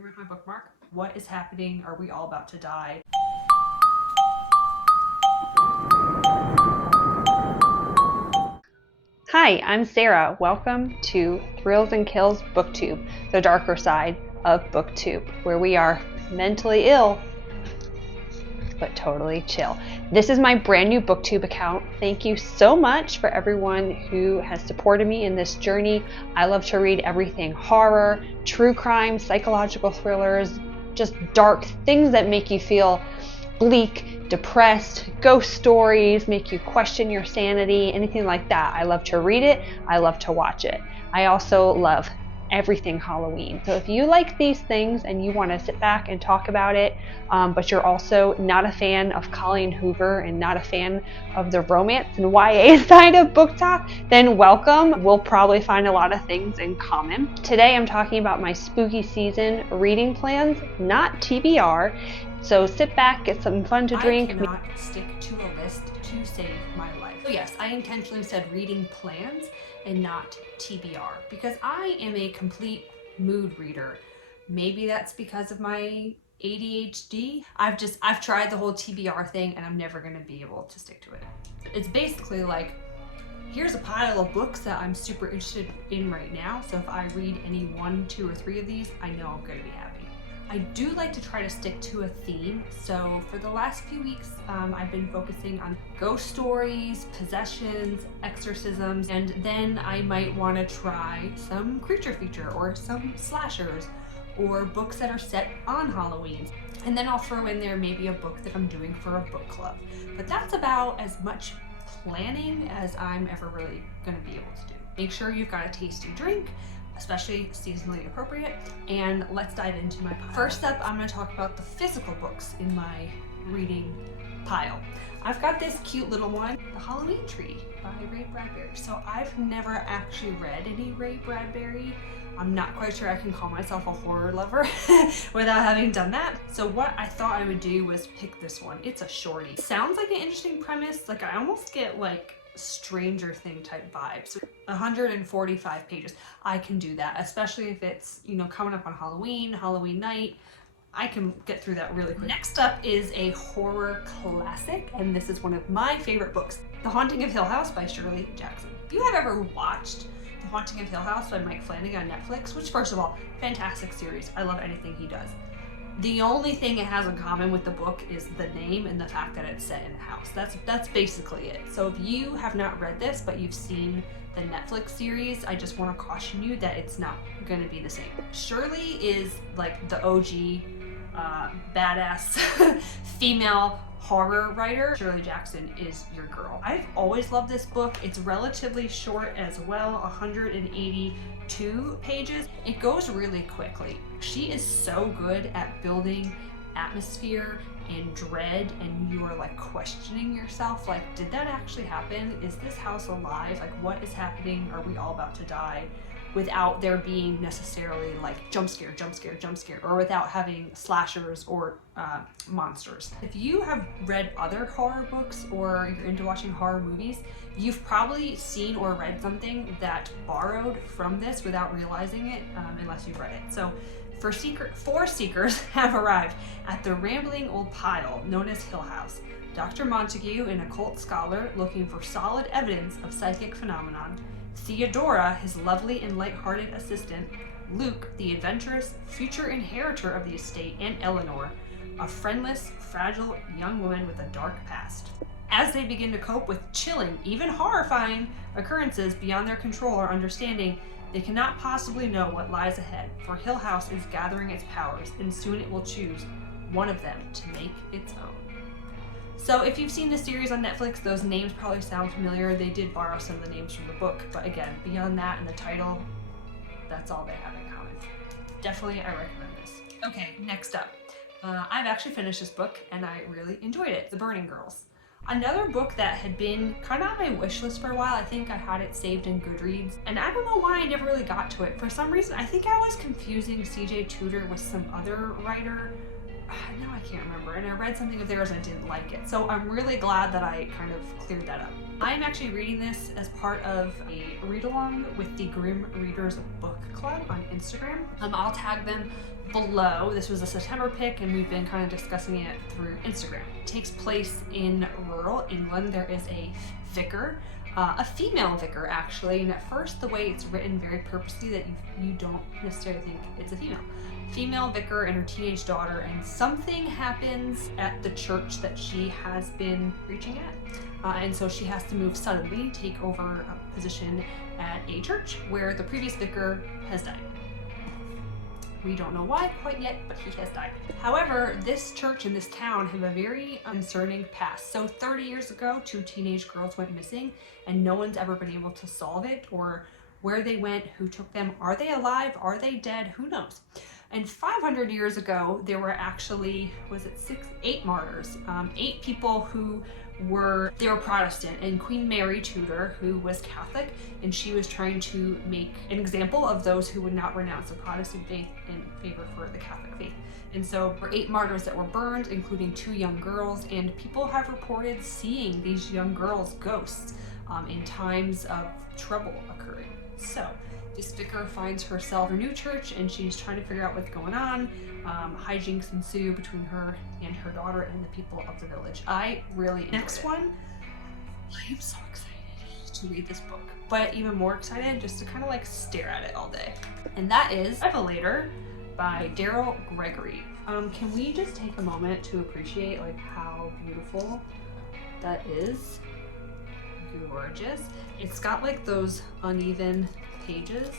here with my bookmark. What is happening? Are we all about to die? Hi, I'm Sarah. Welcome to Thrills and Kills Booktube, the darker side of Booktube, where we are mentally ill, but totally chill. This is my brand new Booktube account. Thank you so much for everyone who has supported me in this journey. I love to read everything horror, true crime, psychological thrillers, just dark things that make you feel bleak, depressed, ghost stories, make you question your sanity, anything like that. I love to read it. I love to watch it. I also love everything Halloween. So if you like these things and you want to sit back and talk about it, but you're also not a fan of Colleen Hoover and not a fan of the romance and YA side of book talk, then welcome. We'll probably find a lot of things in common. Today I'm talking about my spooky season reading plans, not TBR. So sit back, get something fun to drink. I cannot stick to a list to save my life. So yes, I intentionally said reading plans and not TBR because I am a complete mood reader. Maybe that's because of my ADHD. I've tried the whole TBR thing and I'm never gonna be able to stick to it. It's basically like, here's a pile of books that I'm super interested in right now. So if I read any 1, 2, or 3 of these, I know I'm gonna be happy. I do like to try to stick to a theme. So for the last few weeks, I've been focusing on ghost stories, possessions, exorcisms, and then I might want to try some creature feature or some slashers or books that are set on Halloween. And then I'll throw in there maybe a book that I'm doing for a book club. But that's about as much planning as I'm ever really going to be able to do. Make sure you've got a tasty drink, especially seasonally appropriate, and let's dive into my pile. First up, I'm going to talk about the physical books in my reading pile. I've got this cute little one, The Halloween Tree by Ray Bradbury. So I've never actually read any Ray Bradbury. I'm not quite sure I can call myself a horror lover without having done that. So what I thought I would do was pick this one. It's a shorty. Sounds like an interesting premise. Like I almost get like Stranger Thing type vibes. 145 pages. I can do that, especially if it's, coming up on Halloween night. I can get through that really quick. Next up is a horror classic, and this is one of my favorite books, The Haunting of Hill House by Shirley Jackson. If you have ever watched The Haunting of Hill House by Mike Flanagan on Netflix, which first of all, fantastic series. I love anything he does. The only thing it has in common with the book is the name and the fact that it's set in a house. That's basically it. So if you have not read this, but you've seen the Netflix series, I just want to caution you that it's not going to be the same. Shirley is like the OG badass female horror writer. Shirley Jackson is your girl. I've always loved this book. It's relatively short as well, 182 pages. It goes really quickly. She is so good at building atmosphere and dread, and you are like questioning yourself, like, did that actually happen? Is this house alive? Like, what is happening? Are we all about to die? Without there being necessarily like jump scare, or without having slashers or monsters. If you have read other horror books or you're into watching horror movies, you've probably seen or read something that borrowed from this without realizing it, unless you've read it. So four seekers have arrived at the rambling old pile known as Hill House. Dr. Montague, an occult scholar looking for solid evidence of psychic phenomenon, Theodora, his lovely and light-hearted assistant, Luke, the adventurous future inheritor of the estate, and Eleanor, a friendless, fragile young woman with a dark past. As they begin to cope with chilling, even horrifying occurrences beyond their control or understanding, they cannot possibly know what lies ahead, for Hill House is gathering its powers, and soon it will choose one of them to make its own. So if you've seen the series on Netflix, those names probably sound familiar. They did borrow some of the names from the book, but again, beyond that and the title, that's all they have in common. Definitely, I recommend this. Okay, next up. I've actually finished this book and I really enjoyed it. The Burning Girls. Another book that had been kind of on my wish list for a while. I think I had it saved in Goodreads, and I don't know why I never really got to it. For some reason, I think I was confusing CJ Tudor with some other writer now I can't remember, and I read something of theirs and I didn't like it. So I'm really glad that I kind of cleared that up. I'm actually reading this as part of a read-along with the Grim Readers Book Club on Instagram. I'll tag them below. This was a September pick and we've been kind of discussing it through Instagram. It takes place in rural England. There is a vicar, a female vicar actually, and at first the way it's written very purposely that you don't necessarily think it's a female vicar and her teenage daughter, and something happens at the church that she has been preaching at, and so she has to move suddenly, take over a position at a church where the previous vicar has died. We don't know why quite yet, but he has died. However, this church and this town have a very concerning past. So 30 years ago, 2 teenage girls went missing and no one's ever been able to solve it, or where they went, who took them, are they alive, are they dead, who knows. And 500 years ago, there were actually, was it 8 martyrs, 8 people who were Protestant, and Queen Mary Tudor, who was Catholic, and she was trying to make an example of those who would not renounce the Protestant faith in favor for the Catholic faith. And so there were 8 martyrs that were burned, including 2 young girls, and people have reported seeing these young girls' ghosts in times of trouble occurring. So this vicar finds herself in a new church and she's trying to figure out what's going on. Hijinks ensue between her and her daughter and the people of the village. I really enjoyed it. One, I am so excited to read this book, but even more excited just to kind of like stare at it all day. And that is Revelator by Daryl Gregory. Can we just take a moment to appreciate like how beautiful that is? Gorgeous. It's got like those uneven pages.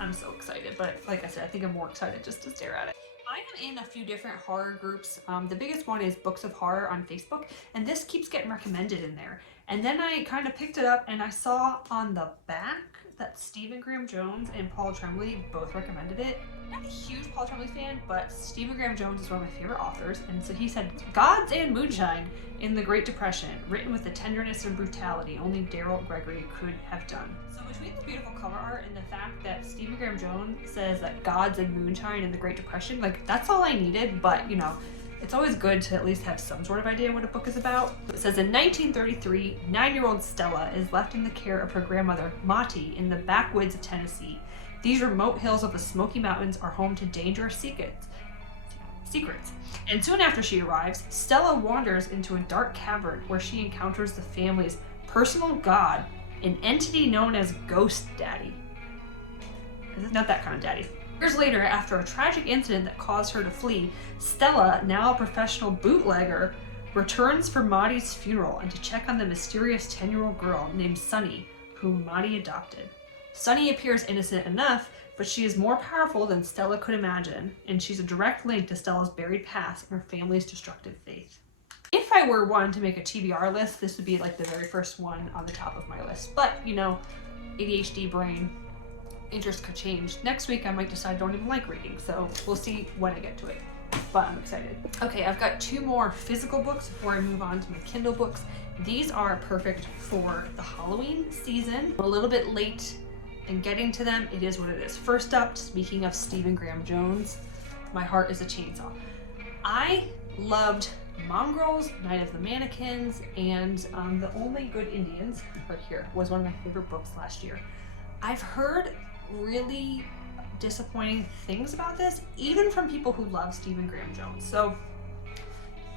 I'm so excited, but like I said, I think I'm more excited just to stare at it. I am in a few different horror groups. The biggest one is Books of Horror on Facebook, and this keeps getting recommended in there. And then I kind of picked it up and I saw on the back that Stephen Graham Jones and Paul Tremblay both recommended it. I'm not a huge Paul Tremblay fan, but Stephen Graham Jones is one of my favorite authors, and so he said, "Gods and moonshine in the Great Depression, written with the tenderness and brutality only Daryl Gregory could have done." So between the beautiful cover art and the fact that Stephen Graham Jones says that gods and moonshine in the Great Depression, like that's all I needed, but you know, it's always good to at least have some sort of idea what a book is about. It says, in 1933, 9-year-old Stella is left in the care of her grandmother, Monty, in the backwoods of Tennessee. These remote hills of the Smoky Mountains are home to dangerous secrets. And soon after she arrives, Stella wanders into a dark cavern where she encounters the family's personal god, an entity known as Ghost Daddy. Not that kind of daddy. Years later, after a tragic incident that caused her to flee, Stella, now a professional bootlegger, returns for Maudie's funeral and to check on the mysterious 10-year-old girl named Sunny, whom Maudie adopted. Sunny appears innocent enough, but she is more powerful than Stella could imagine, and she's a direct link to Stella's buried past and her family's destructive faith. If I were one to make a TBR list, this would be like the very first one on the top of my list. But, you know, ADHD brain, interest could change. Next week I might decide I don't even like reading, so we'll see when I get to it. But I'm excited. Okay, I've got 2 more physical books before I move on to my Kindle books. These are perfect for the Halloween season. I'm a little bit late in getting to them. It is what it is. First up, speaking of Stephen Graham Jones, My Heart is a Chainsaw. I loved Mom Girls, Night of the Mannequins, and The Only Good Indians, right here, was one of my favorite books last year. I've heard really disappointing things about this, even from people who love Stephen Graham Jones. So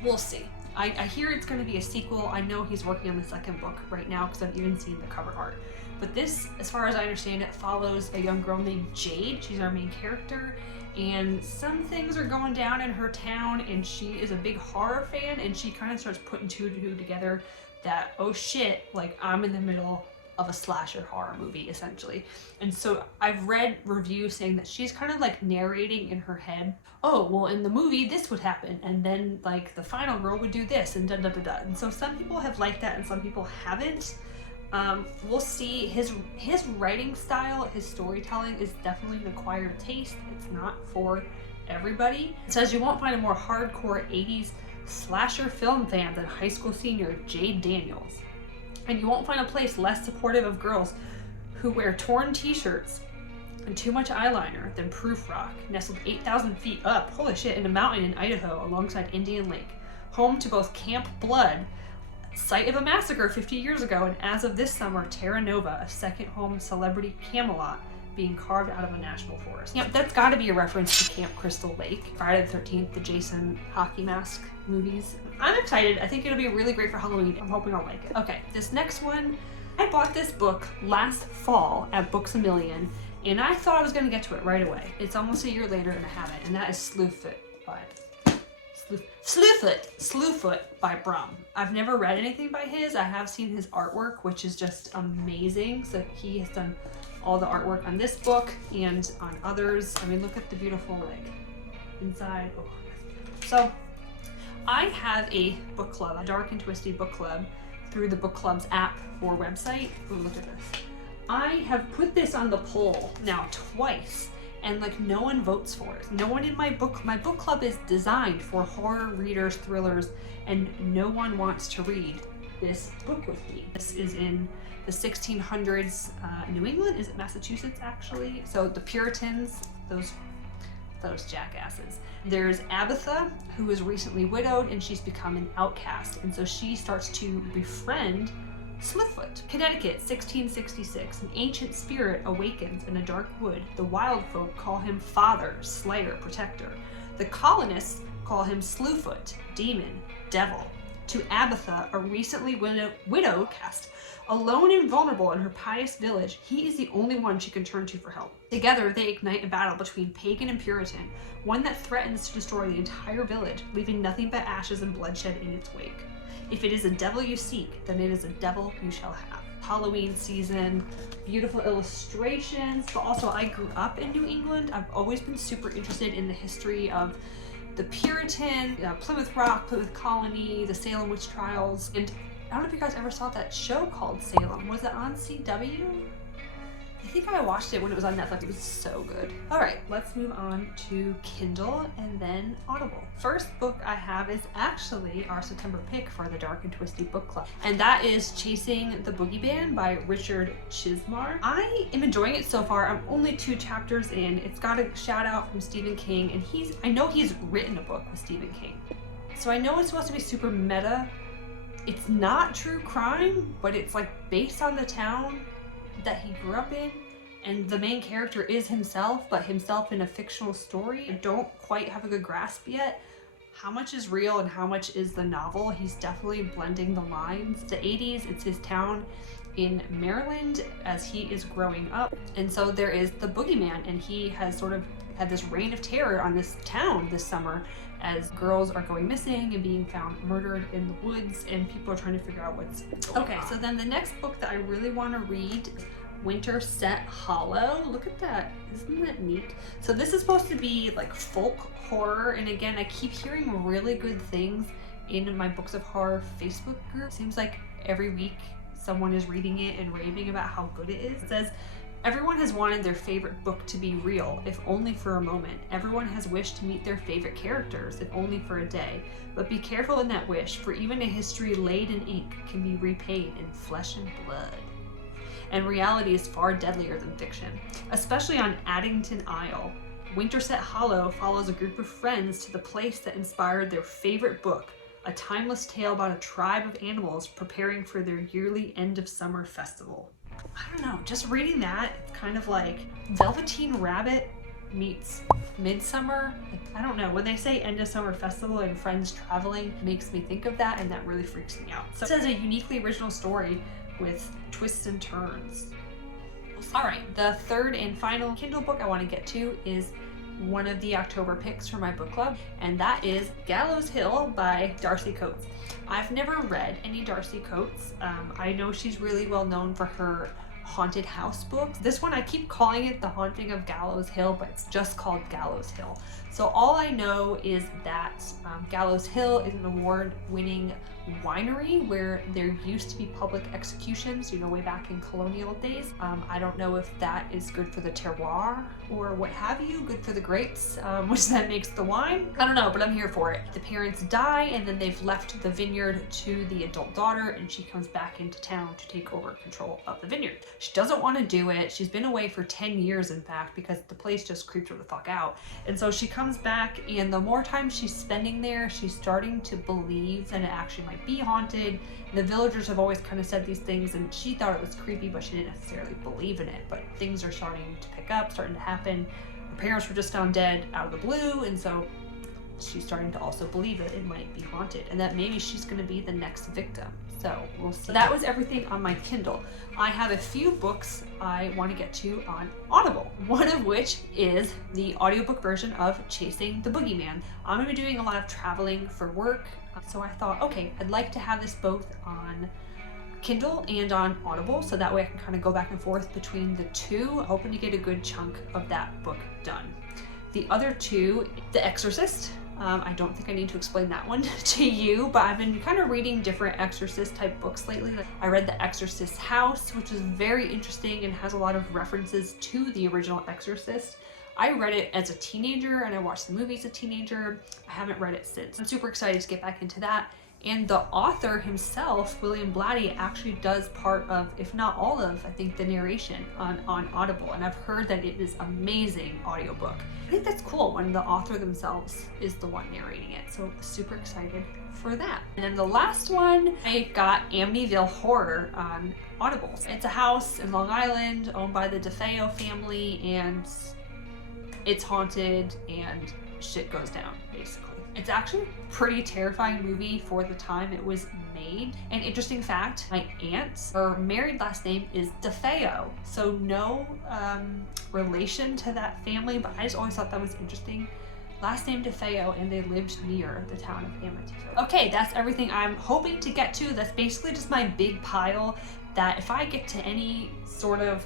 we'll see. I hear it's going to be a sequel. I know he's working on the 2nd book right now because I've even seen the cover art. But this, as far as I understand it, follows a young girl named Jade. She's our main character, and some things are going down in her town, and she is a big horror fan, and she kind of starts putting 2 and 2 together that, oh shit, like I'm in the middle of a slasher horror movie, essentially. And so I've read reviews saying that she's kind of like narrating in her head, oh, well, in the movie this would happen, and then like the final girl would do this, and da da da da. And so some people have liked that and some people haven't. We'll see. His writing style, his storytelling is definitely an acquired taste. It's not for everybody. It says you won't find a more hardcore 80s slasher film fan than high school senior Jade Daniels. And you won't find a place less supportive of girls who wear torn t-shirts and Too Much Eyeliner, then Proof Rock, nestled 8,000 feet up, holy shit, in a mountain in Idaho alongside Indian Lake. Home to both Camp Blood, site of a massacre 50 years ago, and as of this summer, Terra Nova, a second home celebrity Camelot, being carved out of a national forest. Yep, that's gotta be a reference to Camp Crystal Lake, Friday the 13th, the Jason hockey mask movies. I'm excited. I think it'll be really great for Halloween. I'm hoping I'll like it. Okay, this next one, I bought this book last fall at Books A Million, and I thought I was gonna get to it right away. It's almost a year later and I haven't, and that is Slewfoot by Brum. I've never read anything by his. I have seen his artwork, which is just amazing. So he has done all the artwork on this book and on others. I mean, look at the beautiful inside. Oh. So I have a book club, a dark and twisty book club, through the Book Club's app or website. Ooh, look at this. I have put this on the poll now twice, and no one votes for it. No one in my book club is designed for horror readers, thrillers, and no one wants to read this book with me. This is in the 1600s New England. Is it Massachusetts actually? So the Puritans, those jackasses. There's Abatha, who is recently widowed and she's become an outcast, and so she starts to befriend Slewfoot. Connecticut, 1666. An ancient spirit awakens in a dark wood. The wild folk call him Father, Slayer, Protector. The colonists call him Slewfoot, Demon, Devil. To Abatha, a recently widowed cast, alone and vulnerable in her pious village, he is the only one she can turn to for help. Together, they ignite a battle between pagan and Puritan, one that threatens to destroy the entire village, leaving nothing but ashes and bloodshed in its wake. If it is a devil you seek, then it is a devil you shall have. Halloween season, beautiful illustrations, but also I grew up in New England. I've always been super interested in the history of the Puritan, Plymouth Rock, Plymouth Colony, the Salem witch trials, and I don't know if you guys ever saw that show called Salem. Was it on CW? I think I watched it when it was on Netflix. It was so good. All right, let's move on to Kindle and then Audible. First book I have is actually our September pick for the Dark and Twisty Book Club, and that is Chasing the Boogeyman by Richard Chismar. I am enjoying it so far. I'm only 2 chapters in. It's got a shout out from Stephen King, and I know he's written a book with Stephen King, so I know it's supposed to be super meta. It's not true crime, but it's based on the town that he grew up in, and the main character is himself, but himself in a fictional story. I don't quite have a good grasp yet how much is real and how much is the novel. He's definitely blending the lines. The 80s, it's his town in Maryland as he is growing up, and so there is the boogeyman, and he has sort of had this reign of terror on this town this summer as girls are going missing and being found murdered in the woods, and people are trying to figure out what's going on. Okay, so then the next book that I really want to read, Winter Set Hollow. Look at that. Isn't that neat? So this is supposed to be folk horror, and again, I keep hearing really good things in my Books of Horror Facebook group. Seems like every week someone is reading it and raving about how good it is. It says, everyone has wanted their favorite book to be real, if only for a moment. Everyone has wished to meet their favorite characters, if only for a day. But be careful in that wish, for even a history laid in ink can be repaid in flesh and blood. And reality is far deadlier than fiction, especially on Addington Isle. Winterset Hollow follows a group of friends to the place that inspired their favorite book, a timeless tale about a tribe of animals preparing for their yearly end of summer festival. I don't know, just reading that, it's kind of like Velveteen Rabbit meets Midsummer. I don't know, when they say end of summer festival and friends traveling, it makes me think of that, and that really freaks me out. So it says a uniquely original story with twists and turns. All right, the third and final Kindle book I want to get to is one of the October picks for my book club, and that is Gallows Hill by Darcy Coates. I've never read any Darcy Coates. I know she's really well known for her haunted house books. This one, I keep calling it The Haunting of Gallows Hill, but it's just called Gallows Hill. So all I know is that Gallows Hill is an award-winning winery where there used to be public executions, way back in colonial days. I don't know if that is good for the terroir or what have you. Good for the grapes, which then makes the wine. I don't know, but I'm here for it. The parents die, and then they've left the vineyard to the adult daughter, and she comes back into town to take over control of the vineyard. She doesn't want to do it. She's been away for 10 years, in fact, because the place just creeped her the fuck out. And so she comes back, and the more time she's spending there, she's starting to believe that it actually might be haunted. The villagers have always kind of said these things, and she thought it was creepy, but she didn't necessarily believe in it. But things are starting to pick up, starting to happen. Her parents were just found dead out of the blue, and so she's starting to also believe that it might be haunted, and that maybe she's going to be the next victim. So we'll see. So that was everything on my Kindle. I have a few books I want to get to on Audible, one of which is the audiobook version of Chasing the Boogeyman. I'm going to be doing a lot of traveling for work, so I thought, okay, I'd like to have this both on Kindle and on Audible, so that way I can kind of go back and forth between the two, hoping to get a good chunk of that book done. The other two, The Exorcist. I don't think I need to explain that one to you, but I've been kind of reading different Exorcist type books lately. I read The Exorcist House, which is very interesting and has a lot of references to the original Exorcist. I read it as a teenager and I watched the movie as a teenager. I haven't read it since. I'm super excited to get back into that. And the author himself, William Blatty, actually does part of, if not all of, I think, the narration on Audible. And I've heard that it is amazing audiobook. I think that's cool when the author themselves is the one narrating it. So super excited for that. And then the last one, I got Amityville Horror on Audible. It's a house in Long Island owned by the DeFeo family, and it's haunted and shit goes down, basically. It's actually a pretty terrifying movie for the time it was made. An interesting fact, my aunt, her married last name is DeFeo, so no relation to that family, but I just always thought that was interesting. Last name DeFeo, and they lived near the town of Amityville. Okay, that's everything I'm hoping to get to. That's basically just my big pile that if I get to any sort of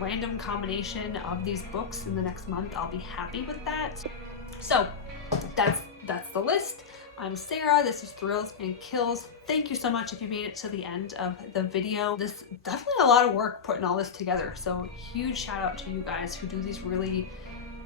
random combination of these books in the next month, I'll be happy with that. So that's the list. I'm Sarah. This is Thrills and Kills. Thank you so much if you made it to the end of the video. This is definitely a lot of work putting all this together. So huge shout out to you guys who do these really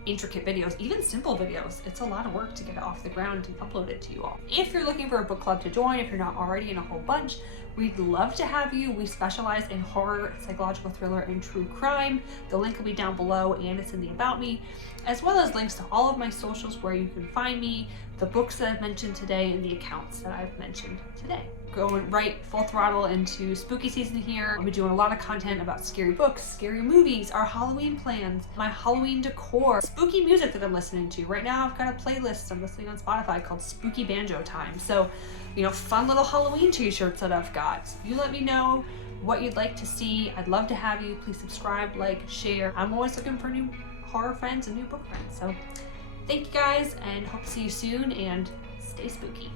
intricate videos, even simple videos. It's a lot of work to get it off the ground and upload it to you all. If you're looking for a book club to join, if you're not already in a whole bunch, we'd love to have you. We specialize in horror, psychological thriller, and true crime. The link will be down below and it's in the About Me, as well as links to all of my socials where you can find me, the books that I've mentioned today, and the accounts that I've mentioned today. Going right full throttle into spooky season here. I'll be doing a lot of content about scary books, scary movies, our Halloween plans, my Halloween decor, spooky music that I'm listening to. Right now I've got a playlist I'm listening on Spotify called Spooky Banjo Time. So, you know, fun little Halloween t-shirts that I've got. You let me know what you'd like to see. I'd love to have you. Please subscribe, like, share. I'm always looking for new horror friends and new book friends. So thank you guys, and hope to see you soon, and stay spooky.